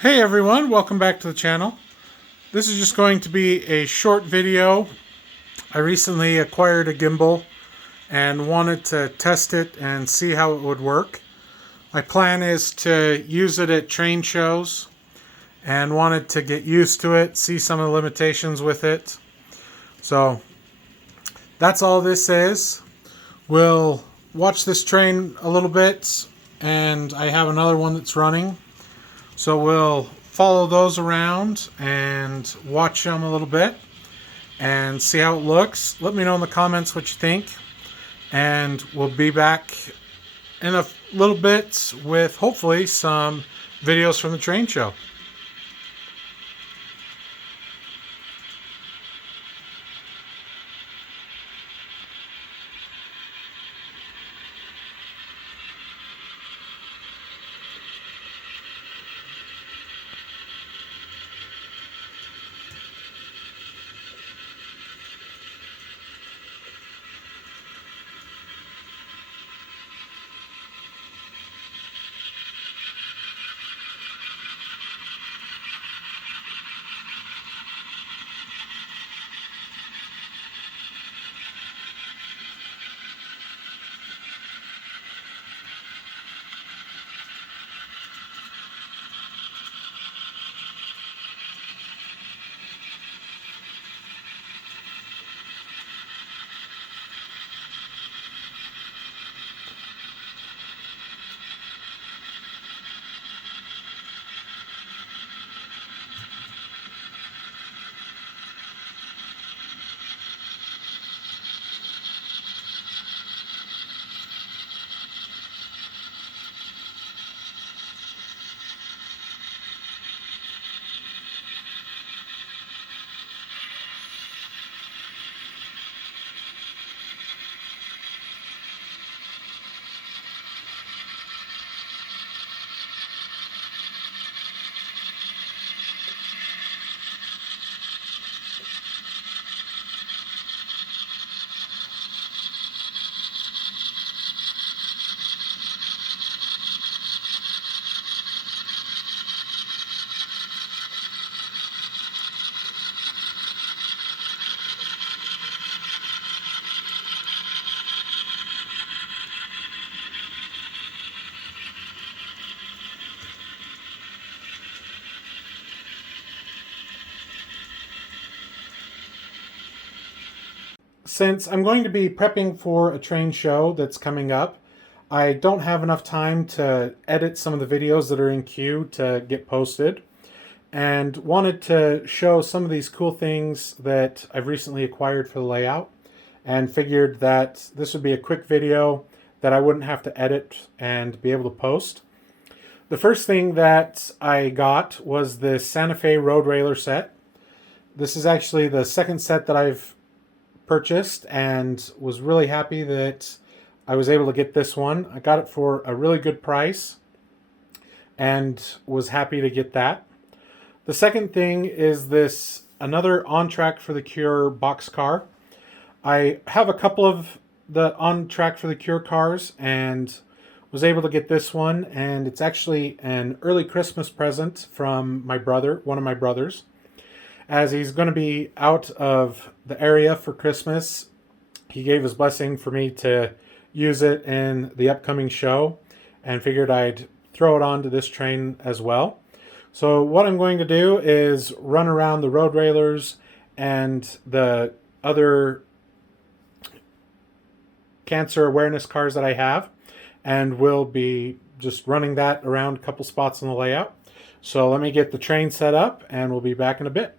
Hey everyone, welcome back to the channel. This is just going to be a short video. I recently acquired a gimbal and wanted to test it and see how it would work. My plan is to use it at train shows and wanted to get used to it, see some of the limitations with it. So that's all this is. We'll watch this train a little bit, and I have another one that's running. So we'll follow those around and watch them a little bit and see how it looks. Let me know in the comments what you think. And we'll be back in a little bit with hopefully some videos from the train show. Since I'm going to be prepping for a train show that's coming up, I don't have enough time to edit some of the videos that are in queue to get posted, and wanted to show some of these cool things that I've recently acquired for the layout, and figured that this would be a quick video that I wouldn't have to edit and be able to post. The first thing that I got was this Santa Fe Road Railer set. This is actually the second set that I've purchased and was really happy that I was able to get this one. I got it for a really good price and was happy to get that. The second thing is this another On Track for the Cure boxcar. I have a couple of the On Track for the Cure cars and was able to get this one, and it's actually an early Christmas present from my brother, one of my brothers. As he's going to be out of the area for Christmas, he gave his blessing for me to use it in the upcoming show, and figured I'd throw it onto this train as well. So what I'm going to do is run around the road railers and the other cancer awareness cars that I have, and we'll be just running that around a couple spots in the layout. So let me get the train set up and we'll be back in a bit.